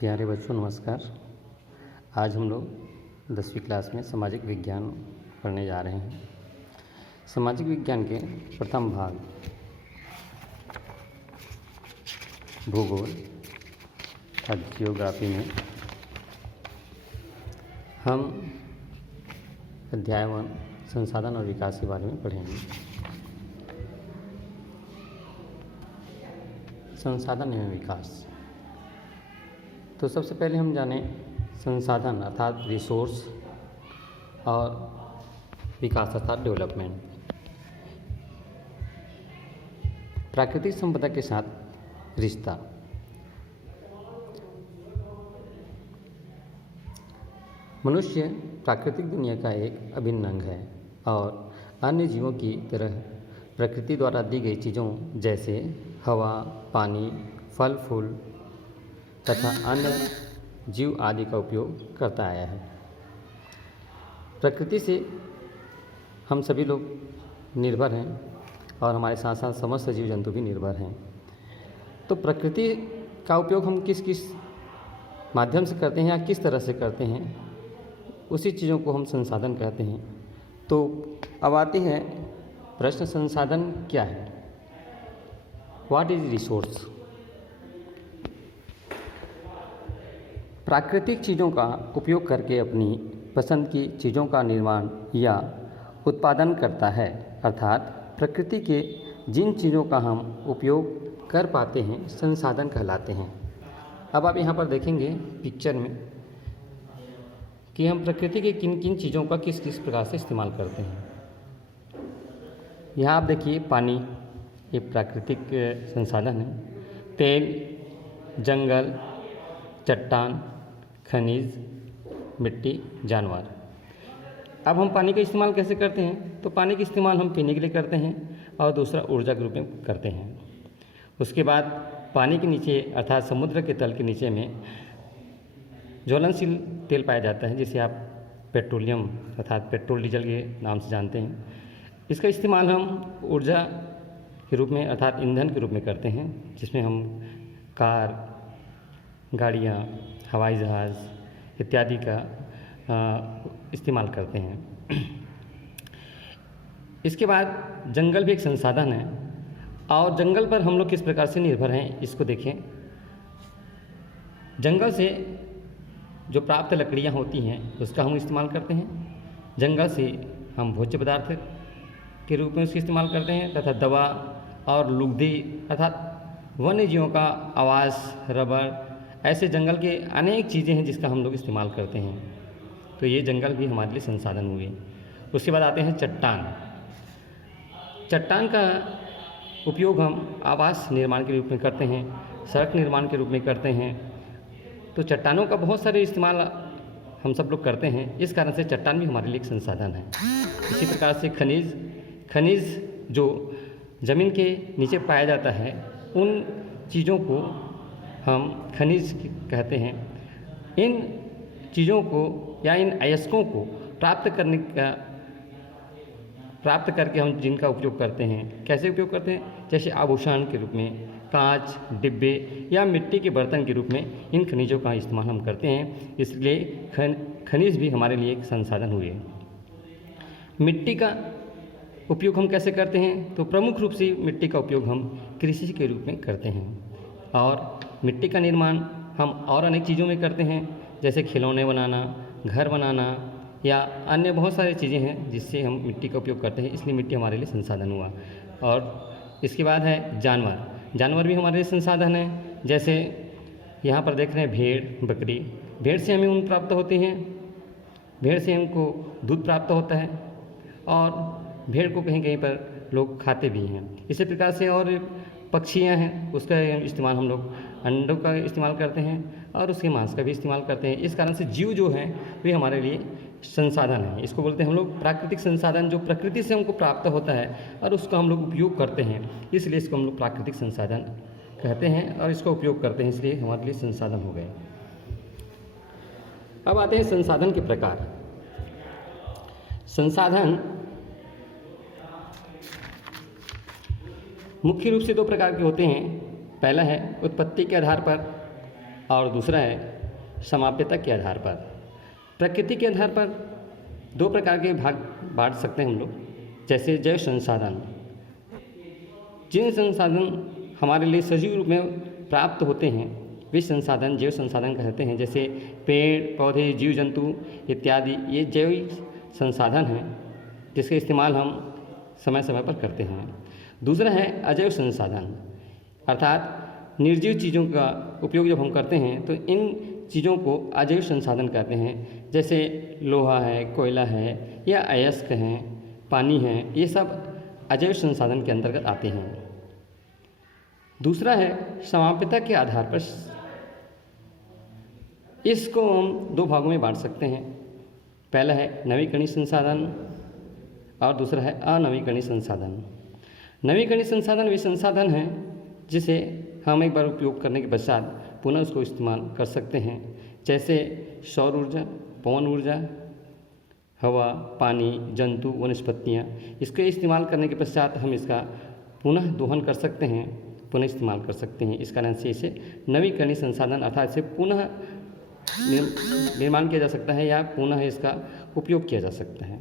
प्यारे बच्चों नमस्कार। आज हम लोग 10वीं क्लास में सामाजिक विज्ञान पढ़ने जा रहे हैं। सामाजिक विज्ञान के प्रथम भाग भूगोल अर्थात जियोग्राफी में हम अध्याय 1 संसाधन और विकास के बारे में पढ़ेंगे। संसाधन एवं विकास। तो सबसे पहले हम जानें संसाधन अर्थात रिसोर्स और विकास अर्थात डेवलपमेंट। प्राकृतिक संपदा के साथ रिश्ता। मनुष्य प्राकृतिक दुनिया का एक अभिन्न अंग है और अन्य जीवों की तरह प्रकृति द्वारा दी गई चीज़ों जैसे हवा, पानी, फल फूल तथा अन्य जीव आदि का उपयोग करता आया है। प्रकृति से हम सभी लोग निर्भर हैं और हमारे साथ साथ समस्त जीव जंतु भी निर्भर हैं। तो प्रकृति का उपयोग हम किस किस माध्यम से करते हैं या किस तरह से करते हैं, उसी चीज़ों को हम संसाधन कहते हैं। तो अब आती है प्रश्न, संसाधन क्या है? What is resource? प्राकृतिक चीज़ों का उपयोग करके अपनी पसंद की चीज़ों का निर्माण या उत्पादन करता है, अर्थात प्रकृति के जिन चीज़ों का हम उपयोग कर पाते हैं संसाधन कहलाते हैं। अब आप यहाँ पर देखेंगे पिक्चर में कि हम प्रकृति के किन किन चीज़ों का किस किस प्रकार से इस्तेमाल करते हैं। यहाँ आप देखिए पानी, ये प्राकृतिक संसाधन है। तेल, जंगल, चट्टान, खनिज, मिट्टी, जानवर। अब हम पानी का इस्तेमाल कैसे करते हैं? तो पानी का इस्तेमाल हम पीने के लिए करते हैं और दूसरा ऊर्जा के रूप में करते हैं। उसके बाद पानी के नीचे अर्थात समुद्र के तल के नीचे में ज्वलनशील तेल पाया जाता है, जिसे आप पेट्रोलियम अर्थात पेट्रोल डीजल के नाम से जानते हैं। इसका इस्तेमाल हम ऊर्जा के रूप में अर्थात ईंधन के रूप में करते हैं, जिसमें हम कार, गाड़ियाँ, हवाई जहाज़ इत्यादि का इस्तेमाल करते हैं। इसके बाद जंगल भी एक संसाधन है और जंगल पर हम लोग किस प्रकार से निर्भर हैं इसको देखें। जंगल से जो प्राप्त लकड़ियाँ होती हैं उसका हम इस्तेमाल करते हैं। जंगल से हम भोज्य पदार्थ के रूप में उसका इस्तेमाल करते हैं तथा दवा और लुगदी अर्थात वन्य जीवों का आवास, रबर, ऐसे जंगल के अनेक चीज़ें हैं जिसका हम लोग इस्तेमाल करते हैं। तो ये जंगल भी हमारे लिए संसाधन हुए। उसके बाद आते हैं चट्टान। चट्टान का उपयोग हम आवास निर्माण के रूप में करते हैं, सड़क निर्माण के रूप में करते हैं। तो चट्टानों का बहुत सारे इस्तेमाल हम सब लोग करते हैं, इस कारण से चट्टान भी हमारे लिए एक संसाधन है। इसी प्रकार से खनिज जो ज़मीन के नीचे पाया जाता है, उन चीज़ों को हम खनिज कहते हैं। इन चीज़ों को या इन अयस्कों को प्राप्त करके हम जिनका उपयोग करते हैं, कैसे उपयोग करते हैं? जैसे आभूषण के रूप में, कांच, डिब्बे या मिट्टी के बर्तन के रूप में इन खनिजों का इस्तेमाल हम करते हैं। इसलिए खनिज भी हमारे लिए एक संसाधन हुए। मिट्टी का उपयोग हम कैसे करते हैं? तो प्रमुख रूप से मिट्टी का उपयोग हम कृषि के रूप में करते हैं और मिट्टी का निर्माण हम और अनेक चीज़ों में करते हैं, जैसे खिलौने बनाना, घर बनाना या अन्य बहुत सारी चीज़ें हैं जिससे हम मिट्टी का उपयोग करते हैं। इसलिए मिट्टी हमारे लिए संसाधन हुआ। और इसके बाद है जानवर भी हमारे लिए संसाधन है। जैसे यहाँ पर देख रहे हैं भेड़, बकरी। भेड़ से हमें ऊन प्राप्त होते हैं, भेड़ से हमको दूध प्राप्त होता है और भेड़ को कहीं कहीं पर लोग खाते भी हैं। इसी प्रकार से और पक्षियाँ हैं, उसका इस्तेमाल हम लोग अंडों का इस्तेमाल करते हैं और उसके मांस का भी इस्तेमाल करते हैं। इस कारण से जीव जो हैं वे हमारे लिए संसाधन है। इसको बोलते हैं हम लोग प्राकृतिक संसाधन, जो प्रकृति से हमको प्राप्त होता है और उसका हम लोग उपयोग करते हैं, इसलिए इसको हम लोग प्राकृतिक संसाधन कहते हैं और इसका उपयोग करते हैं, इसलिए हमारे लिए संसाधन हो गए। अब आते हैं संसाधन के प्रकार। संसाधन मुख्य रूप से 2 प्रकार के होते हैं। पहला है उत्पत्ति के आधार पर और दूसरा है समाप्यता के आधार पर। प्रकृति के आधार पर दो प्रकार के भाग बांट सकते हैं हम लोग, जैसे जैव संसाधन। जिन संसाधन हमारे लिए सजीव रूप में प्राप्त होते हैं वे संसाधन जैव संसाधन कहते हैं, जैसे पेड़ पौधे जीव जंतु इत्यादि, ये जैव संसाधन हैं जिसका इस्तेमाल हम समय समय पर करते हैं। दूसरा है अजैव संसाधन, अर्थात निर्जीव चीज़ों का उपयोग जब हम करते हैं तो इन चीज़ों को अजैव संसाधन कहते हैं, जैसे लोहा है, कोयला है या अयस्क हैं, पानी है, ये सब अजैव संसाधन के अंतर्गत आते हैं। दूसरा है समाप्यता के आधार पर, इसको हम दो भागों में बांट सकते हैं। पहला है नवीकरणीय संसाधन और दूसरा है अनवीकरणीय संसाधन। नवीकरणीय संसाधन वे संसाधन हैं जिसे हम एक बार उपयोग करने के पश्चात पुनः उसको इस्तेमाल कर सकते हैं, जैसे सौर ऊर्जा, पवन ऊर्जा, हवा, पानी, जंतु, वनस्पतियाँ। इसके इस्तेमाल करने के पश्चात हम इसका पुनः दोहन कर सकते हैं, पुनः इस्तेमाल कर सकते हैं। इस कारण से इसे नवीकरणीय संसाधन अर्थात इसे पुनः निर्माण किया जा सकता है या पुनः इसका उपयोग किया जा सकता है।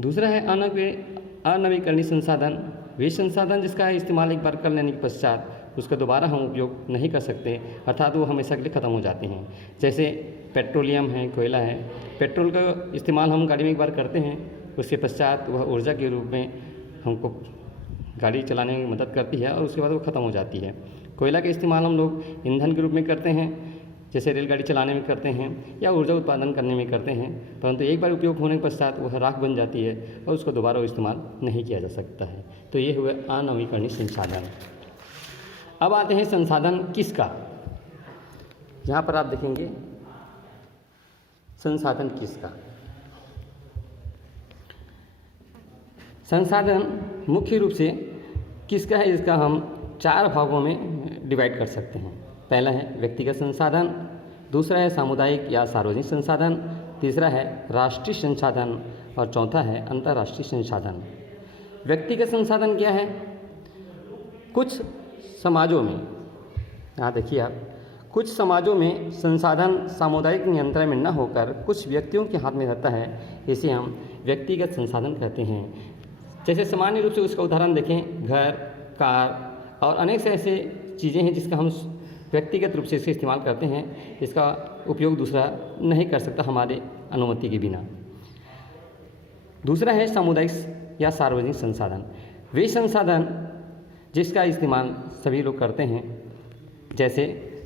दूसरा है अनवीकरणीय संसाधन, वे संसाधन जिसका इस्तेमाल एक बार कर लेने के पश्चात उसका दोबारा हम उपयोग नहीं कर सकते, अर्थात वो हमेशा के लिए ख़त्म हो जाते हैं। जैसे पेट्रोलियम है, कोयला है, पेट्रोल का इस्तेमाल हम गाड़ी में एक बार करते हैं, उसके पश्चात वह ऊर्जा के रूप में हमको गाड़ी चलाने में मदद करती है और उसके बाद वो ख़त्म हो जाती है। कोयला का इस्तेमाल हम लोग ईंधन के रूप में करते हैं, जैसे रेलगाड़ी चलाने में करते हैं या ऊर्जा उत्पादन करने में करते हैं, परंतु एक बार उपयोग होने के पश्चात वह राख बन जाती है और उसको दोबारा इस्तेमाल नहीं किया जा सकता है। तो ये हुए अनवीकरणीय संसाधन। अब आते हैं संसाधन किसका। यहाँ पर आप देखेंगे संसाधन किसका। संसाधन मुख्य रूप से किसका है, इसका हम चार भागों में डिवाइड कर सकते हैं। पहला है व्यक्तिगत संसाधन, दूसरा है सामुदायिक या सार्वजनिक संसाधन, तीसरा है राष्ट्रीय संसाधन और चौथा है अंतर्राष्ट्रीय संसाधन। व्यक्तिगत संसाधन क्या है? कुछ समाजों में, यहाँ देखिए आप, कुछ समाजों में संसाधन सामुदायिक नियंत्रण में न होकर कुछ व्यक्तियों के हाथ में रहता है, इसे हम व्यक्तिगत संसाधन कहते हैं। जैसे सामान्य रूप से उसका उदाहरण देखें, घर, कार और अनेक से ऐसे चीज़ें हैं जिसका हम व्यक्तिगत रूप से इसे इस्तेमाल करते हैं, इसका उपयोग दूसरा नहीं कर सकता हमारे अनुमति के बिना। दूसरा है सामुदायिक या सार्वजनिक संसाधन, वे संसाधन जिसका इस्तेमाल सभी लोग करते हैं, जैसे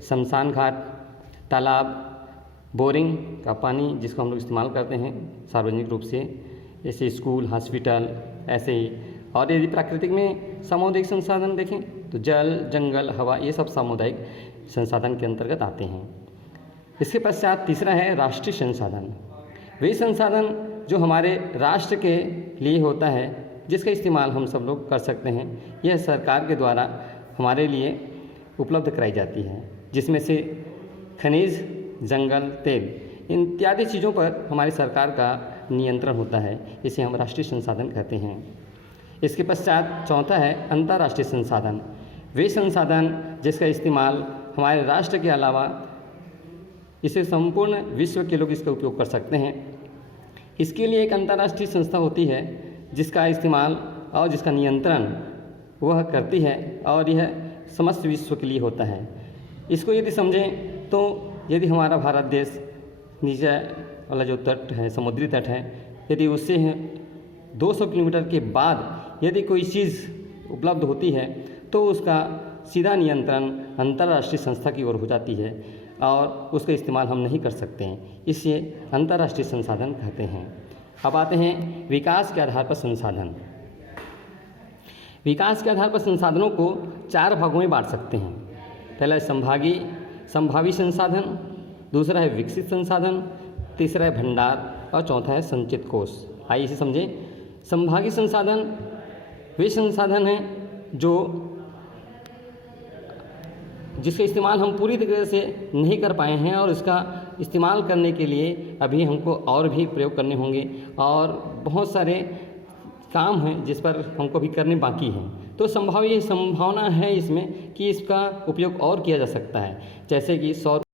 शमशान घाट, तालाब, बोरिंग का पानी जिसको हम लोग इस्तेमाल करते हैं सार्वजनिक रूप से, जैसे स्कूल, हॉस्पिटल, ऐसे ही। और यदि प्राकृतिक में सामुदायिक संसाधन देखें तो जल, जंगल, हवा, ये सब सामुदायिक संसाधन के अंतर्गत आते हैं। इसके पश्चात तीसरा है राष्ट्रीय संसाधन, वे संसाधन जो हमारे राष्ट्र के लिए होता है, जिसका इस्तेमाल हम सब लोग कर सकते हैं। यह सरकार के द्वारा हमारे लिए उपलब्ध कराई जाती है, जिसमें से खनिज, जंगल, तेल इत्यादि चीज़ों पर हमारी सरकार का नियंत्रण होता है, इसे हम राष्ट्रीय संसाधन कहते हैं। इसके पश्चात चौथा है अंतर्राष्ट्रीय संसाधन, वे संसाधन जिसका इस्तेमाल हमारे राष्ट्र के अलावा इसे संपूर्ण विश्व के लोग इसका उपयोग कर सकते हैं। इसके लिए एक अंतर्राष्ट्रीय संस्था होती है जिसका इस्तेमाल और जिसका नियंत्रण वह करती है और यह समस्त विश्व के लिए होता है। इसको यदि समझें तो यदि हमारा भारत देश नीचे वाला जो तट है, समुद्री तट है, यदि उससे 200 किलोमीटर के बाद यदि कोई चीज़ उपलब्ध होती है तो उसका सीधा नियंत्रण अंतर्राष्ट्रीय संस्था की ओर हो जाती है और उसका इस्तेमाल हम नहीं कर सकते हैं, इसे अंतर्राष्ट्रीय संसाधन कहते हैं। अब आते हैं विकास के आधार पर संसाधन। विकास के आधार पर संसाधनों को चार भागों में बांट सकते हैं। पहला है संभावी संसाधन, दूसरा है विकसित संसाधन, तीसरा है भंडार और चौथा है संचित कोष। आइए इसे समझें। संभावी संसाधन वे संसाधन हैं जिसका इस्तेमाल हम पूरी तरह से नहीं कर पाए हैं और इसका इस्तेमाल करने के लिए अभी हमको और भी प्रयोग करने होंगे और बहुत सारे काम हैं जिस पर हमको भी करने बाकी हैं। तो ये संभावना है इसमें कि इसका उपयोग और किया जा सकता है, जैसे कि सौर